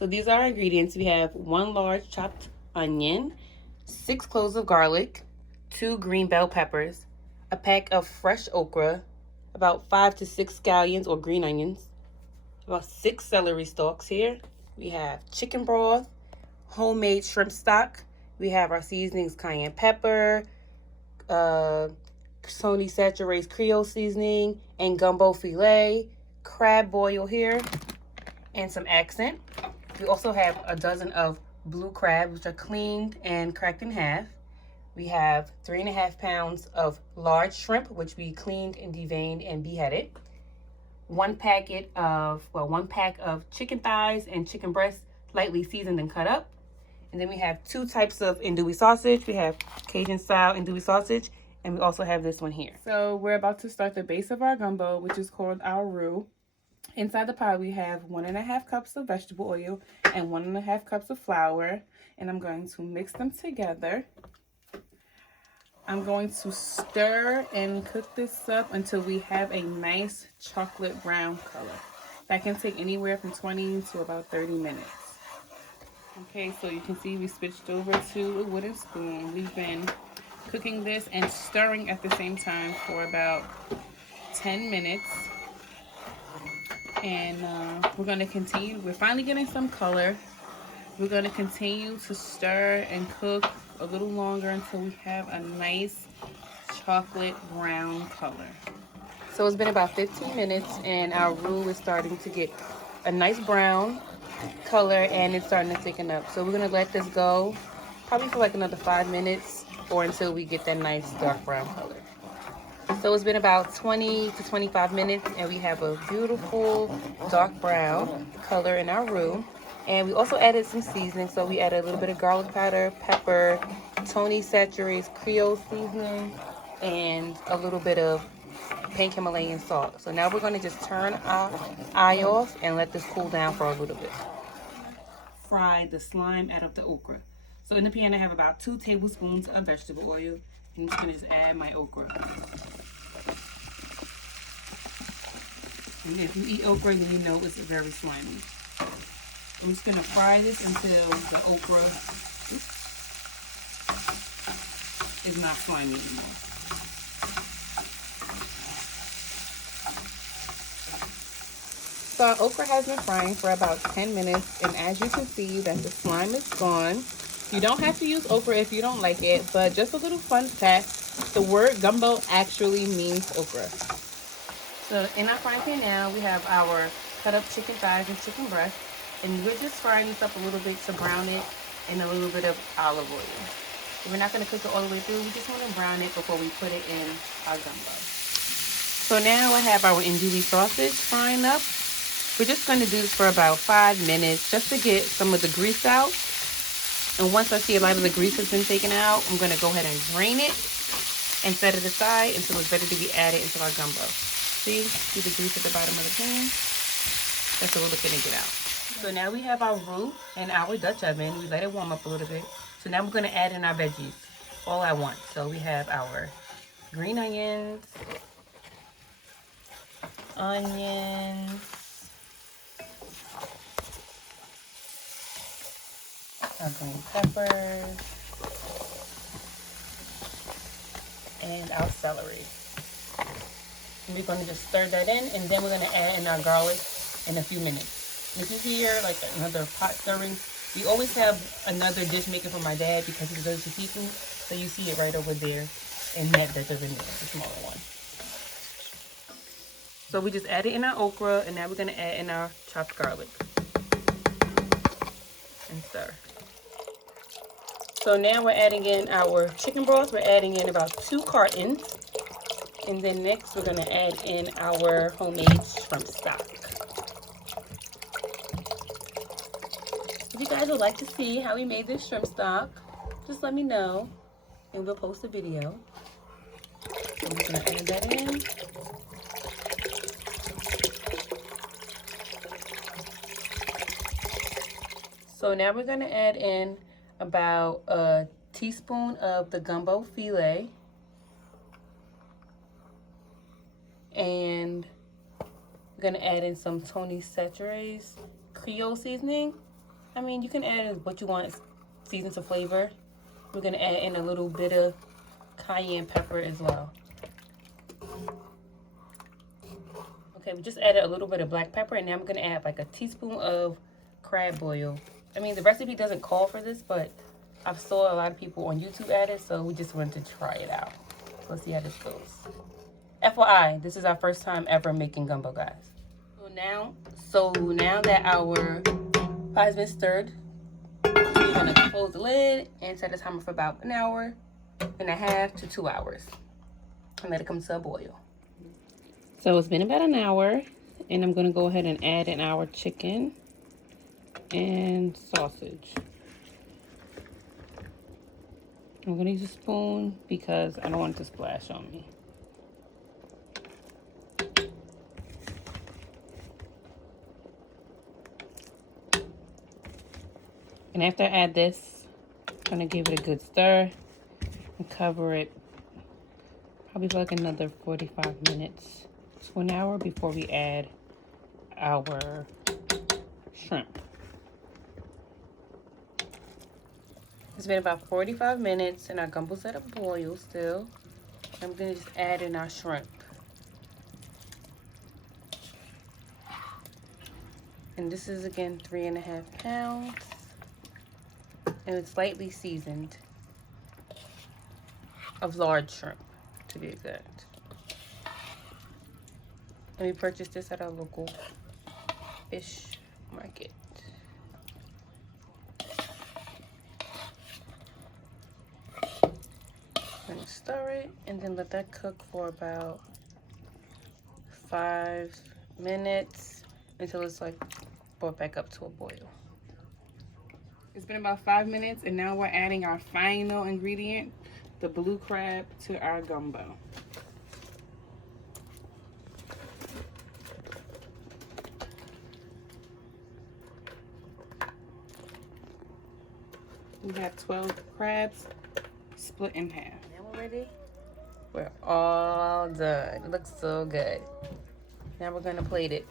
So these are our ingredients. We have 1 large chopped onion, 6 cloves of garlic, 2 green bell peppers, a pack of fresh okra, about 5 to 6 scallions or green onions, about 6 celery stalks here. We have chicken broth, homemade shrimp stock. We have our seasonings, cayenne pepper, Sony Saturate's Creole seasoning, and gumbo filet, crab boil here, and some accent. We also have a dozen of blue crabs, which are cleaned and cracked in half. We have 3.5 pounds of large shrimp, which we cleaned and deveined and beheaded. 1 pack of chicken thighs and chicken breasts, lightly seasoned and cut up. And then we have 2 types of andouille sausage. We have Cajun style andouille sausage, and we also have this one here. So we're about to start the base of our gumbo, which is called our roux. Inside the pot, we have 1.5 cups of vegetable oil and 1.5 cups of flour, and I'm going to mix them together. I'm going to stir and cook this up until we have a nice chocolate brown color. That can take anywhere from 20 to about 30 minutes. Okay, so you can see we switched over to a wooden spoon. We've been cooking this and stirring at the same time for about 10 minutes. And we're going to continue. We're finally getting some color. We're going to continue to stir and cook a little longer until we have a nice chocolate brown color. So it's been about 15 minutes and our roux is starting to get a nice brown color and it's starting to thicken up. So we're going to let this go probably for like another 5 minutes or until we get that nice dark brown color. So it's been about 20 to 25 minutes and we have a beautiful dark brown color in our roux. And we also added some seasoning. So we added a little bit of garlic powder, pepper, Sony Saturate's Creole seasoning, and a little bit of pink Himalayan salt. So now we're going to just turn our eye off and let this cool down for a little bit. Fry the slime out of the okra. So in the pan I have about 2 tablespoons of vegetable oil. I'm just going to just add my okra. And if you eat okra, then you know it's very slimy. I'm just going to fry this until the okra is not slimy anymore. So our okra has been frying for about 10 minutes, and as you can see that the slime is gone. You don't have to use okra if you don't like it, but just a little fun fact, the word gumbo actually means okra. So in our frying pan now, we have our cut up chicken thighs and chicken breast, and we're just frying this up a little bit to brown it in a little bit of olive oil. We're not going to cook it all the way through, we just want to brown it before we put it in our gumbo. So now I have our andouille sausage frying up. We're just going to do this for about 5 minutes just to get some of the grease out. And once I see a lot of the grease has been taken out, I'm going to go ahead and drain it and set it aside until it's ready to be added into our gumbo. See the grease at the bottom of the pan? That's what we're looking to get out. So now we have our roux in our Dutch oven. We let it warm up a little bit. So now we're going to add in our veggies all at once. So we have our green onions, our green peppers, and our celery. And we're going to just stir that in, and then we're going to add in our garlic in a few minutes. If you hear like another pot stirring, we always have another dish maker for my dad because he's allergic to seafood. So you see it right over there in that Dutch oven, the smaller one. So we just added in our okra, and now we're going to add in our chopped garlic and stir. So now we're adding in our chicken broth. We're adding in about 2 cartons. And then next we're going to add in our homemade shrimp stock. If you guys would like to see how we made this shrimp stock, just let me know and we'll post a video. So I'm just going to add that in. So now we're going to add in about a teaspoon of the gumbo filet. And we're going to add in some Sony Saturate's Creole seasoning. I mean, you can add what you want, season to flavor. We're gonna add in a little bit of cayenne pepper as well. Okay, we just added a little bit of black pepper, and now I'm gonna add like a teaspoon of crab boil. I mean, the recipe doesn't call for this, but I've saw a lot of people on YouTube add it, so we just wanted to try it out. So let's see how this goes. FYI, this is our first time ever making gumbo, guys. So now that our pie has been stirred, we're gonna close the lid and set a timer for about an hour and a half to 2 hours and let it come to a boil. So it's been about an hour, and I'm gonna go ahead and add in our chicken and sausage. I'm gonna use a spoon because I don't want it to splash on me. And after I add this, I'm gonna give it a good stir and cover it probably for like another 45 minutes to an hour before we add our shrimp. It's been about 45 minutes and our gumbo's at a boil still. I'm gonna just add in our shrimp. And this is again 3.5 pounds. And it's lightly seasoned of large shrimp, to be exact. And we purchased this at our local fish market. I'm gonna stir it and then let that cook for about 5 minutes until it's like brought back up to a boil. It's been about 5 minutes, and now we're adding our final ingredient, the blue crab, to our gumbo. We have 12 crabs split in half. Now we're ready. We're all done. It looks so good. Now we're gonna plate it.